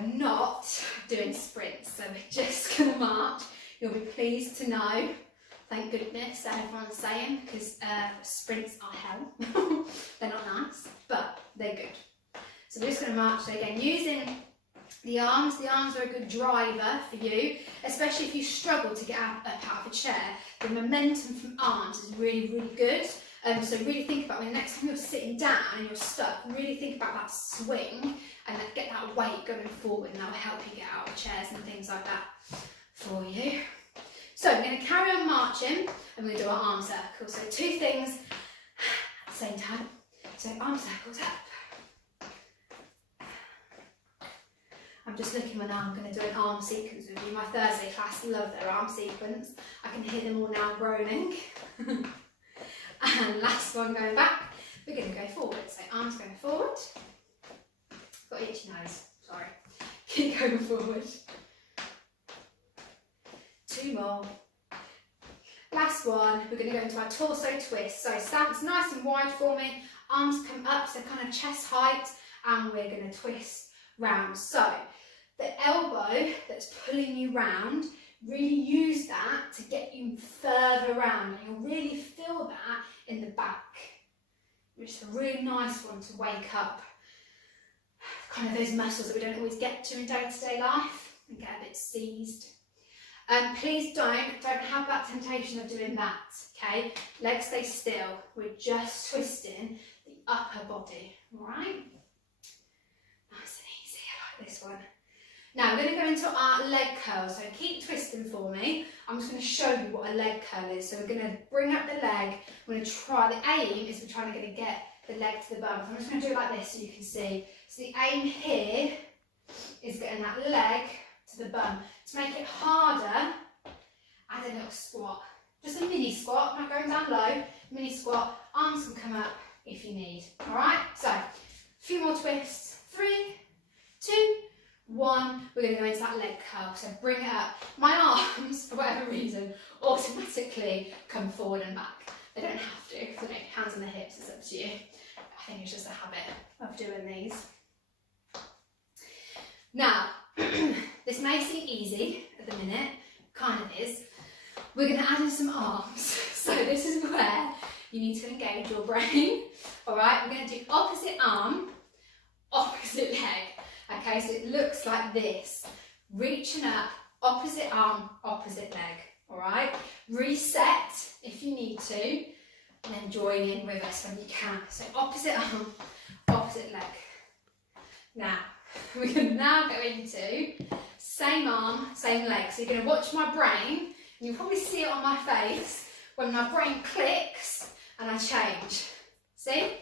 we're not doing sprints, so we're just going to march. You'll be pleased to know, thank goodness, everyone's saying, because sprints are hell. They're not nice, but they're good. So we're just going to march. So again, using the arms are a good driver for you, especially if you struggle to get up out of a chair. The momentum from arms is really, really good. So really think about when the next time you're sitting down and you're stuck, really think about that swing and get that weight going forward, and that will help you get out of chairs and things like that for you. So I'm going to carry on marching and we're going to do our arm circles. So 2 things at the same time. So arm circles up. I'm just looking when I'm going to do an arm sequence with you. My Thursday class love their arm sequence. I can hear them all now groaning. And last one going back, we're going to go forward. So arms going forward. Got itchy nose, sorry. Keep going forward. 2 more. Last one, we're going to go into our torso twist. So stance nice and wide for me. Arms come up, so kind of chest height, and we're going to twist round. So the elbow that's pulling you round, really use that to get you further around, and you'll really feel that in the back, which is a really nice one to wake up kind of those muscles that we don't always get to in day-to-day life and get a bit seized. Please don't have that temptation of doing that, okay? Legs stay still. We're just twisting the upper body, all right? Nice and easy, I like this one. Now we're going to go into our leg curl, so keep twisting for me. I'm just going to show you what a leg curl is. So we're going to bring up the leg. We're going to try, the aim is we're trying to get the leg to the bum. So I'm just going to do it like this so you can see. So the aim here is getting that leg to the bum. To make it harder, add a little squat. Just a mini squat, not going down low, mini squat. Arms can come up if you need. All right, so a few more twists. 3, 2, 1, we're going to go into that leg curl, so bring it up. My arms, for whatever reason, automatically come forward and back. They don't have to, so no, hands on the hips, it's up to you. I think it's just a habit of doing these. Now, this may seem easy at the minute, kind of is. We're going to add in some arms, so this is where you need to engage your brain. All right, we're going to do opposite arm, opposite leg. Okay, so it looks like this, reaching up, opposite arm, opposite leg, all right? Reset if you need to, and then join in with us when you can. So opposite arm, opposite leg. Now, we're going to now go into same arm, same leg. So you're going to watch my brain, and you'll probably see it on my face when my brain clicks and I change. See?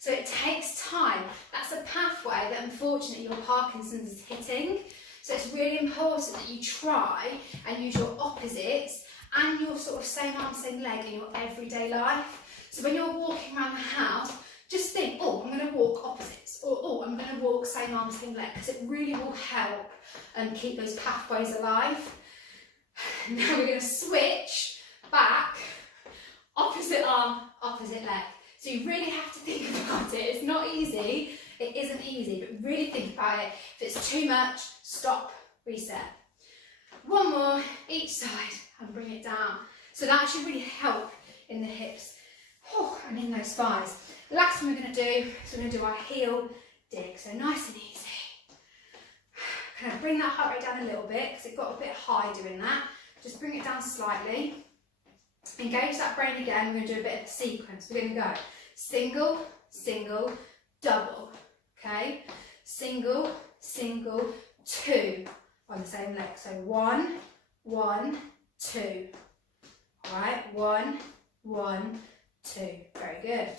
So it takes time. That's a pathway that unfortunately your Parkinson's is hitting. So it's really important that you try and use your opposites and your sort of same arm, same leg in your everyday life. So when you're walking around the house, just think, oh, I'm going to walk opposites, or oh, I'm going to walk same arm, same leg, because it really will help and keep those pathways alive. Now we're going to switch back, opposite arm, opposite leg. So you really have to think about it. It's not easy. It isn't easy, but really think about it. If it's too much, stop, reset. 1 more each side and bring it down. So that should really help in the hips and in those thighs. The last one we're going to do is we're going to do our heel dig. So nice and easy. Kind of bring that heart rate down a little bit because it got a bit high doing that. Just bring it down slightly. Engage that brain again. We're going to do a bit of a sequence. We're going to go single, single, double. Okay? Single, single, 2 on the same leg. So 1, 1, 2. All right? 1, 1, 2. Very good.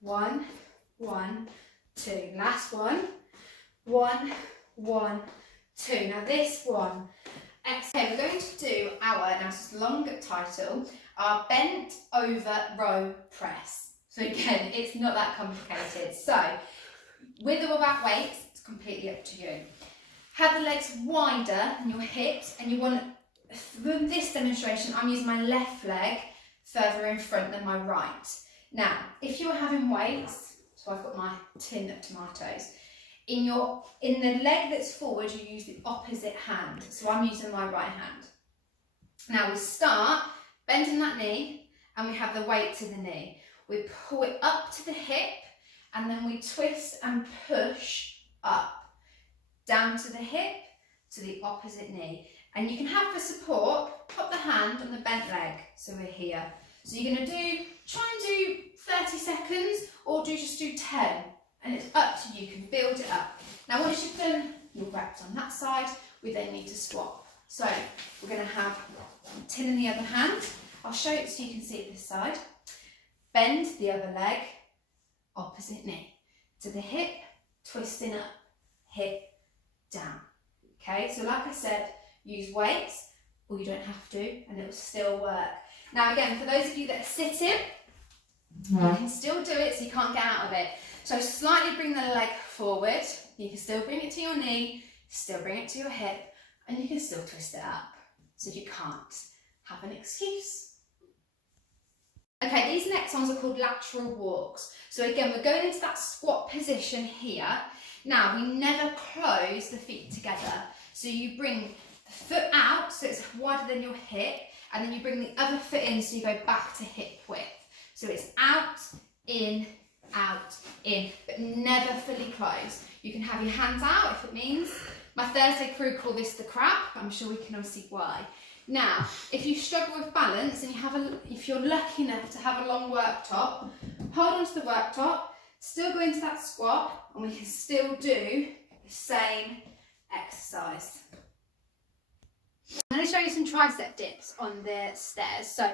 1, 1, 2. Last one. 1, 1, 2. Now this one. Exhale. We're going to do our, now it's a long title, our bent over row press. So again, it's not that complicated. So with or without weights, it's completely up to you. Have the legs wider than your hips, and you want, for this demonstration, I'm using my left leg further in front than my right. Now, if you're having weights, so I've got my tin of tomatoes, in the leg that's forward, you use the opposite hand. So I'm using my right hand. Now we start bending that knee, and we have the weight to the knee. We pull it up to the hip, and then we twist and push up, down to the hip, to the opposite knee. And you can have for support, pop the hand on the bent leg, so we're here. So you're going to try and do 30 seconds, or just do 10, and it's up to you, you can build it up. Now once you've done your reps on that side, we then need to swap. So we're going to have tin in the other hand. I'll show it so you can see it this side. Bend the other leg, opposite knee, to the hip, twisting up, hip, down. Okay, so like I said, use weights, or you don't have to, and it will still work. Now again, for those of you that are sitting, you can still do it, so you can't get out of it. So slightly bring the leg forward, you can still bring it to your knee, still bring it to your hip, and you can still twist it up, so you can't have an excuse. Okay, these next ones are called lateral walks. So again, we're going into that squat position here. Now, we never close the feet together. So you bring the foot out, so it's wider than your hip, and then you bring the other foot in, so you go back to hip width. So it's out, in, but never fully close. You can have your hands out if it means. My Thursday crew call this the crab. I'm sure we can all see why. Now, if you struggle with balance and if you're lucky enough to have a long worktop, hold onto the worktop, still go into that squat, and we can still do the same exercise. I'm going to show you some tricep dips on the stairs. So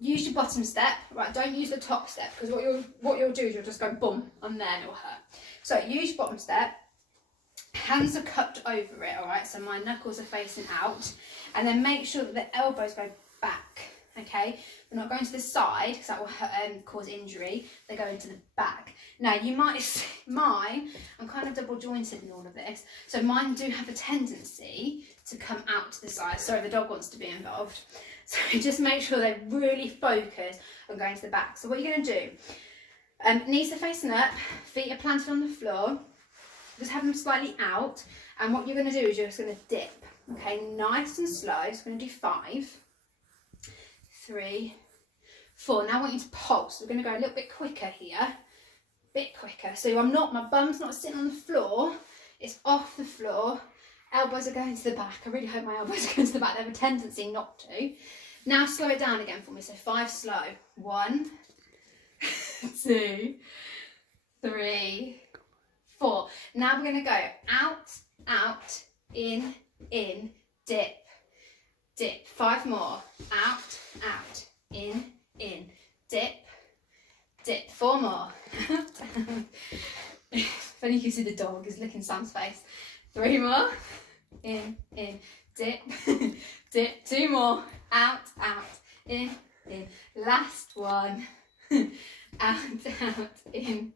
use your bottom step, right? Don't use the top step, because what you'll do is you'll just go boom on there and it'll hurt. So use your bottom step. Hands are cupped over it, all right? So my knuckles are facing out. And then make sure that the elbows go back, okay? We're not going to the side, because that will cause injury. They're going to the back. Now, you might see mine, I'm kind of double jointed in all of this, so mine do have a tendency to come out to the side. Sorry, the dog wants to be involved. So just make sure they really focus on going to the back. So what you're going to do, knees are facing up, feet are planted on the floor, just have them slightly out, and what you're going to do is you're just going to dip, okay, nice and slow. So we're going to do 5, 3, 4. Now I want you to pulse. We're going to go a little bit quicker here, bit quicker. So my bum's not sitting on the floor, it's off the floor. Elbows are going to the back. I really hope my elbows are going to the back. They have a tendency not to. Now slow it down again for me. So 5 slow. 1, 2, 3, 4. Now we're going to go out, out, in, dip, dip. 5 more. Out, out, in, dip, dip. 4 more. Funny you can see the dog is licking Sam's face. 3 more. In, dip, dip. 2 more. Out, out, in. Last one. Out, out, in,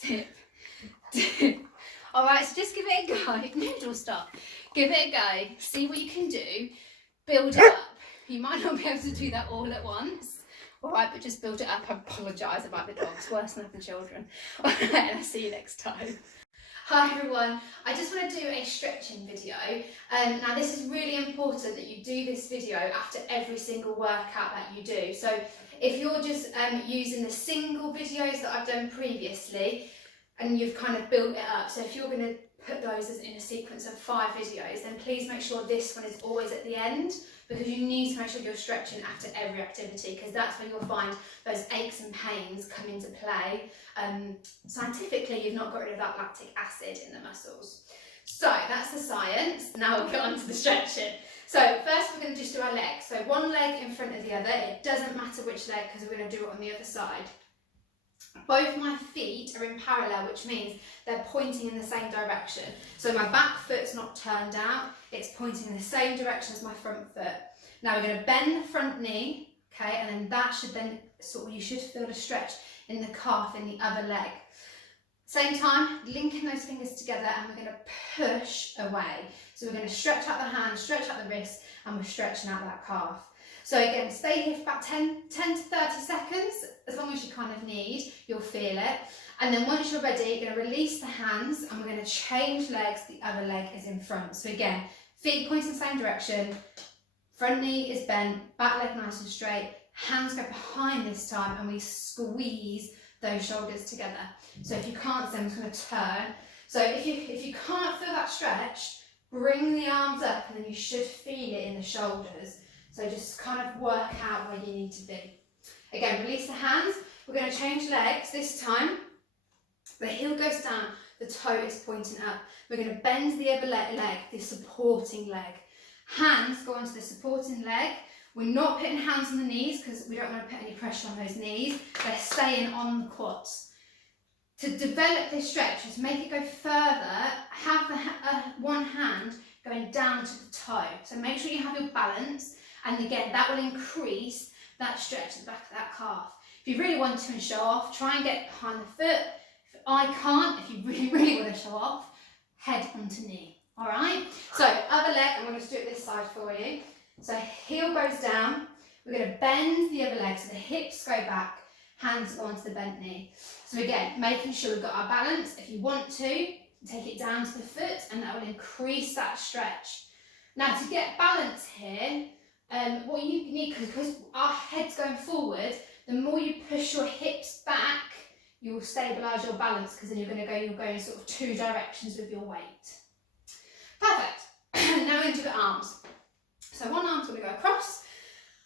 dip, dip. Alright, so just give it a go. Noodle stop. Give it a go. See what you can do. Build it up. You might not be able to do that all at once. Alright, but just build it up. I apologise about the dogs. Worse than having children. Alright, I'll see you next time. Hi everyone, I just want to do a stretching video. Now this is really important that you do this video after every single workout that you do. So if you're just using the single videos that I've done previously and you've kind of built it up, so if you're going to put those in a sequence of 5 videos, then please make sure this one is always at the end, because you need to make sure you're stretching after every activity, because that's when you'll find those aches and pains come into play. Scientifically, you've not got rid of that lactic acid in the muscles. So that's the science. Now we'll get on to the stretching. So first we're going to just do our legs. So one leg in front of the other. It doesn't matter which leg, because we're going to do it on the other side. Both my feet are in parallel, which means they're pointing in the same direction. So my back foot's not turned out, it's pointing in the same direction as my front foot. Now we're going to bend the front knee, okay, and then that should then, you should feel a stretch in the calf in the other leg. Same time, linking those fingers together, and we're going to push away. So we're going to stretch out the hand, stretch out the wrist, and we're stretching out that calf. So again, stay here for about 10 to 30 seconds, as long as you kind of need, you'll feel it. And then once you're ready, you're going to release the hands and we're going to change legs. The other leg is in front. So again, feet pointing the same direction, front knee is bent, back leg nice and straight, hands go behind this time and we squeeze those shoulders together. So if you can't see, I'm just going to turn. So if you can't feel that stretch, bring the arms up and then you should feel it in the shoulders. So just kind of work out where you need to be. Again, release the hands. We're going to change legs this time. The heel goes down, the toe is pointing up. We're going to bend the other leg, the supporting leg. Hands go onto the supporting leg. We're not putting hands on the knees because we don't want to put any pressure on those knees. They're staying on the quads. To develop this stretch, just make it go further, have the one hand going down to the toe. So make sure you have your balance, and again, that will increase that stretch at the back of that calf. If you really want to and show off, try and get behind the foot. If I can't, if you really, really want to show off, head onto knee, all right? So other leg, I'm going to do it this side for you. So heel goes down, we're going to bend the other leg so the hips go back, hands go onto the bent knee. So again, making sure we've got our balance. If you want to, take it down to the foot and that will increase that stretch. Now to get balance here, what you need, because our head's going forward, the more you push your hips back, you will stabilise your balance because then you're going in sort of two directions with your weight. Perfect. Now we're going to do the arms. So one arm's going to go across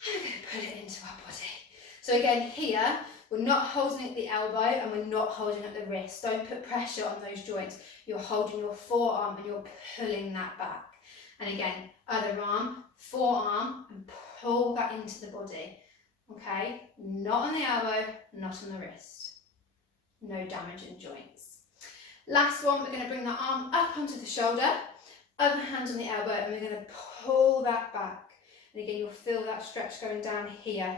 and we're going to put it into our body. So again here, we're not holding at the elbow and we're not holding at the wrist. Don't put pressure on those joints. You're holding your forearm and you're pulling that back. And again, other arm, forearm, and pull that into the body. Okay? Not on the elbow, not on the wrist. No damage in joints. Last one, we're going to bring the arm up onto the shoulder, other hand on the elbow, and we're going to pull that back. And again, you'll feel that stretch going down here.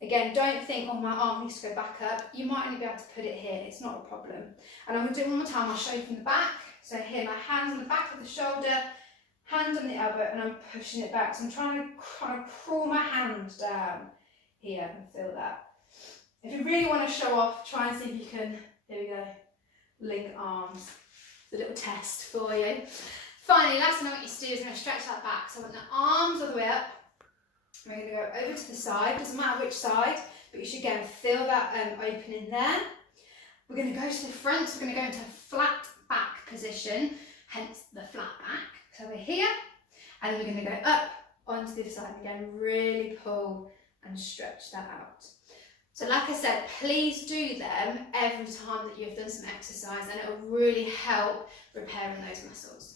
Again, don't think, oh, my arm needs to go back up. You might only be able to put it here. It's not a problem. And I'm going to do it one more time. I'll show you from the back. So here, my hands on the back of the shoulder, hand on the elbow, and I'm pushing it back. So I'm trying to kind of crawl my hand down here and feel that. If you really want to show off, try and see if you can, here we go, link arms. It's a little test for you. Finally, last thing I want you to do is I'm going to stretch that back. So I want the arms all the way up. We're going to go over to the side, doesn't matter which side, but you should again feel that opening there. We're going to go to the front, so we're going to go into a flat back position, hence the flat back. So we're here, and then we're going to go up onto the other side. Again, really pull and stretch that out. So like I said, please do them every time that you've done some exercise, and it will really help repairing those muscles.